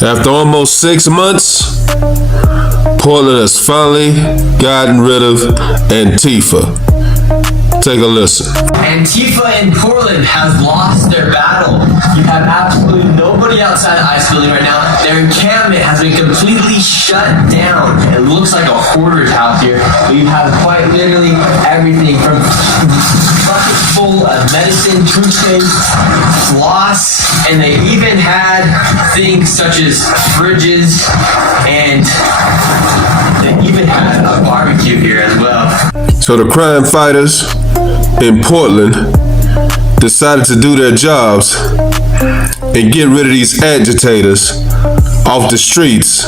After almost 6 months, Portland has finally gotten rid of Antifa. Take a listen. Antifa in Portland has lost their battle. You have absolutely nobody outside the ICE building right now. Their encampment has been completely shut down. It looks like a hoarder's house here. But you have quite literally everything from buckets full of medicine, toothpaste, floss, and they even had things such as fridges, and they even had a barbecue here as well. So the crime fighters in Portland decided to do their jobs and get rid of these agitators off the streets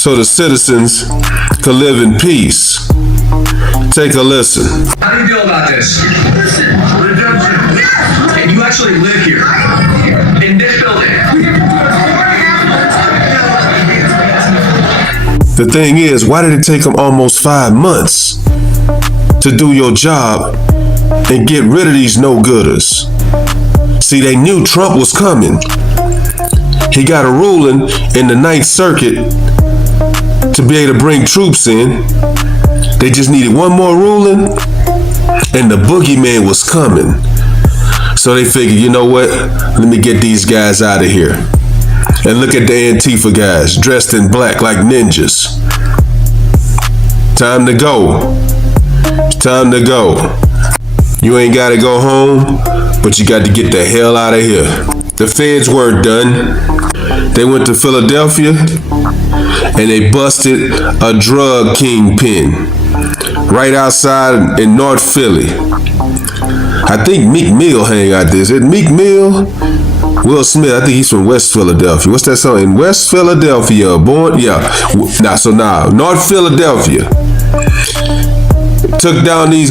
so the citizens could live in peace. Take a listen. How do you feel about this? Redemption. And you actually live here in this building. The thing is, why did it take them almost 5 months to do your job and get rid of these no-gooders? See, they knew Trump was coming. He got a ruling in the Ninth Circuit to be able to bring troops in. They just needed one more ruling, and the boogeyman was coming. So they figured, you know what? Let me get these guys out of here. And look at the Antifa guys dressed in black like ninjas. Time to go. It's time to go. You ain't gotta go home, but you got to get the hell out of here. The feds weren't done. They went to Philadelphia and they busted a drug kingpin right outside in North Philly. I think Meek Mill hang out there. Is it Meek Mill? Will Smith, I think he's from West Philadelphia. What's that song? In West Philadelphia, born? Yeah. North Philadelphia took down these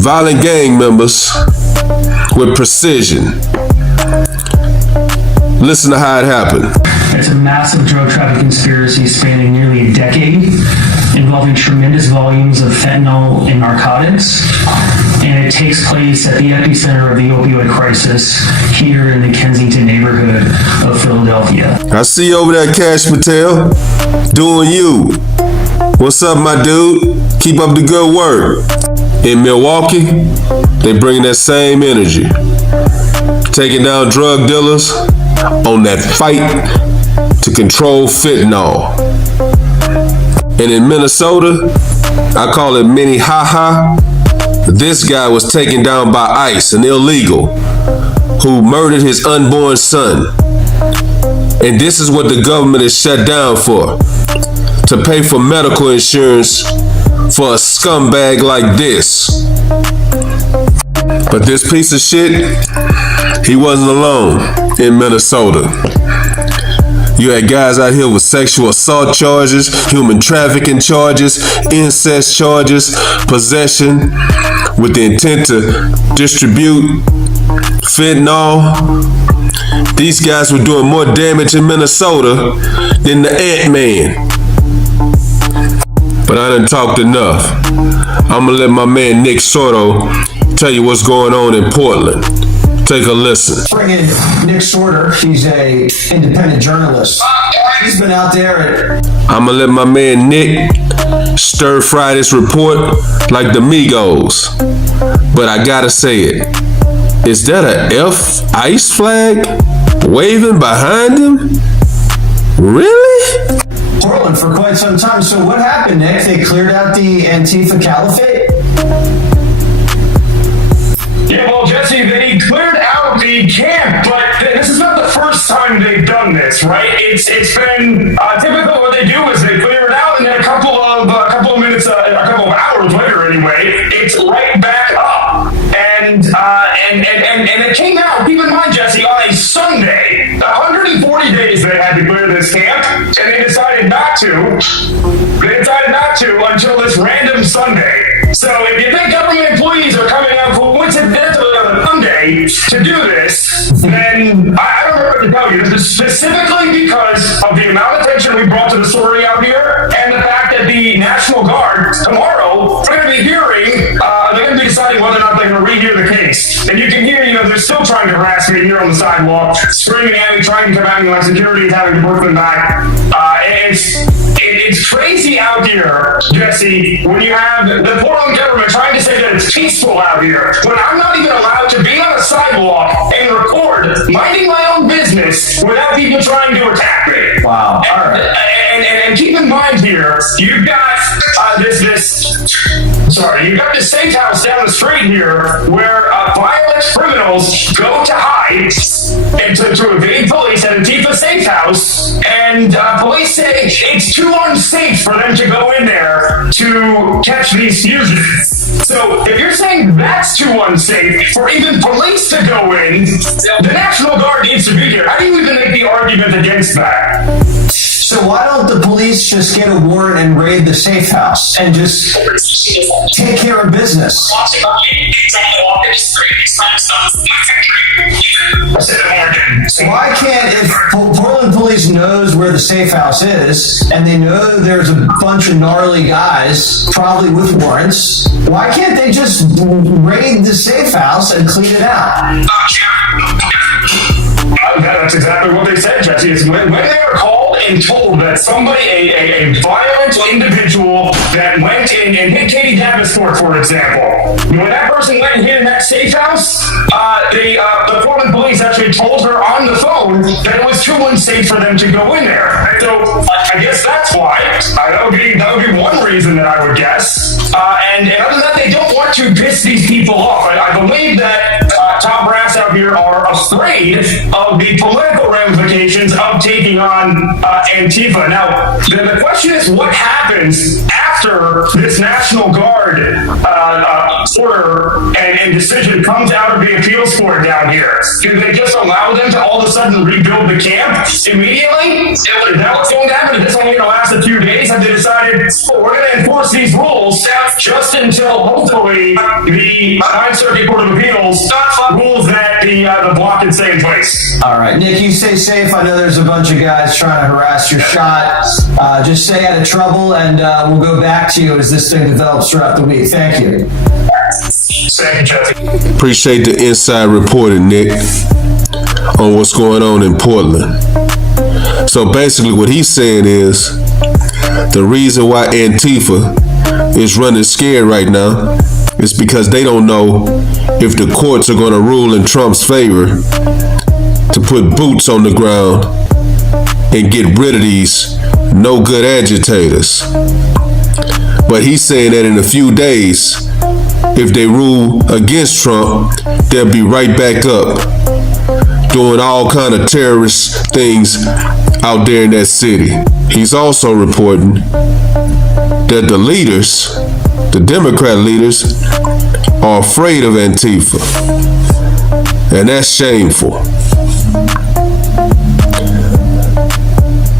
violent gang members with precision. Listen to how it happened. It's a massive drug trafficking conspiracy spanning nearly a decade, involving tremendous volumes of fentanyl and narcotics, and it takes place at the epicenter of the opioid crisis here in the Kensington neighborhood of Philadelphia. I see you over there, Cash Patel, doing you. What's up, my dude? Keep up the good work. In Milwaukee, they bring that same energy, taking down drug dealers on that fight to control fentanyl. And in Minnesota, I call it Minnehaha, this guy was taken down by ICE, an illegal, who murdered his unborn son. And this is what the government is shut down for, to pay for medical insurance for a scumbag like this. But this piece of shit, he wasn't alone in Minnesota. You had guys out here with sexual assault charges, human trafficking charges, incest charges, possession with the intent to distribute fentanyl. These guys were doing more damage in Minnesota than the Ant-Man. But I done talked enough. I'm gonna let my man Nick Soto tell you what's going on in Portland. Take a listen. Bring in Nick Sorter. He's a independent journalist. He's been out there. I'm gonna let my man Nick stir fry this report like the Migos. But I gotta say it. Is that a F ICE flag waving behind him? Really? Portland for quite some time. So what happened, Nick? They cleared out the Antifa caliphate? Yeah, well, Jesse, they cleared out the camp, but this is not the first time they've done this, right? It's been typically what they do is they clear it out, and then a couple of minutes, a couple of hours later, anyway, it's right back up, and it came out. Keep in mind, Jesse, on a Sunday, 140 days they had to clear this camp, and they decided not to. They decided not to until this random Sunday. So if you think government employees are coming out coincidentally on a Monday to do this, then I don't know what to tell you. This is specifically because of the amount of attention we brought to the story out here, and the fact that the National Guard tomorrow are going to be hearing, they're going to be deciding whether or not they're going to rehear the case. And you can hear, they're still trying to harass me here on the sidewalk, screaming at me, trying to come at me. My security is having to put them back. It's crazy out here, Jesse, when you have the Portland government trying to say that it's peaceful out here, when I'm not even allowed to be on a sidewalk and record, minding my own business, without people trying to attack me. Wow. All right. And keep in mind here, you've got you've got this safe house down the street here where violent criminals go to hide and to evade police at Antifa safe house, and police say it's too unsafe for them to go in there to catch these fugitives. So if you're saying that's too unsafe for even police to go in, the National Guard needs to be here. How do you even make the argument against that? So why don't the police just get a warrant and raid the safe house and just take care of business? Why can't, if Portland police knows where the safe house is and they know there's a bunch of gnarly guys, probably with warrants, why can't they just raid the safe house and clean it out? That's exactly what they said, Jesse. Is when they were called and told that somebody, a violent individual that went in and hit Katie Davenport, for example, when that person went and hit in that safe house, the Portland police actually told her on the phone that it was too unsafe for them to go in there. And so I guess that's why. That would be one reason that I would guess. And other than that, they don't want to piss these people off. I believe that top brass out here are afraid of the political ramifications of taking on Antifa. Now, the question is, what happens after this National Guard order and decision comes out of the appeals court down here? Do they just allow them to all of a sudden rebuild the camp immediately? Is that what's going to happen? Is this only going to last a few days? Have they decided, we're going to enforce these rules just until hopefully the Ninth Circuit Court of Appeals rules that the block can stay in place? All right, Nick, you stay safe. I know there's a bunch of guys trying to harass your shot. Just stay out of trouble, and we'll go back to you as this thing develops throughout the week. Thank you. Thank you, Jesse. Appreciate the inside reporting, Nick, on what's going on in Portland. So basically what he's saying is the reason why Antifa is running scared right now is because they don't know if the courts are going to rule in Trump's favor to put boots on the ground and get rid of these no good agitators. But he's saying that in a few days, if they rule against Trump, they'll be right back up doing all kind of terrorist things out there in that city. He's also reporting that the leaders, the Democrat leaders, are afraid of Antifa. And that's shameful.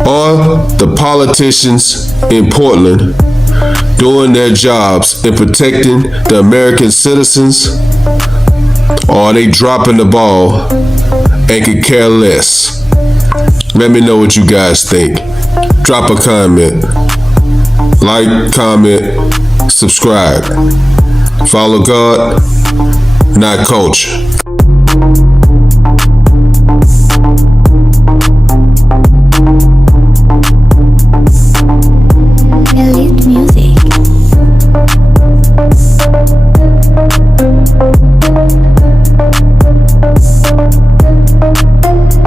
Are the politicians in Portland doing their jobs in protecting the American citizens, or are they dropping the ball and could care less? Let me know what you guys think. Drop a comment. Like, comment, subscribe. Follow God, not culture.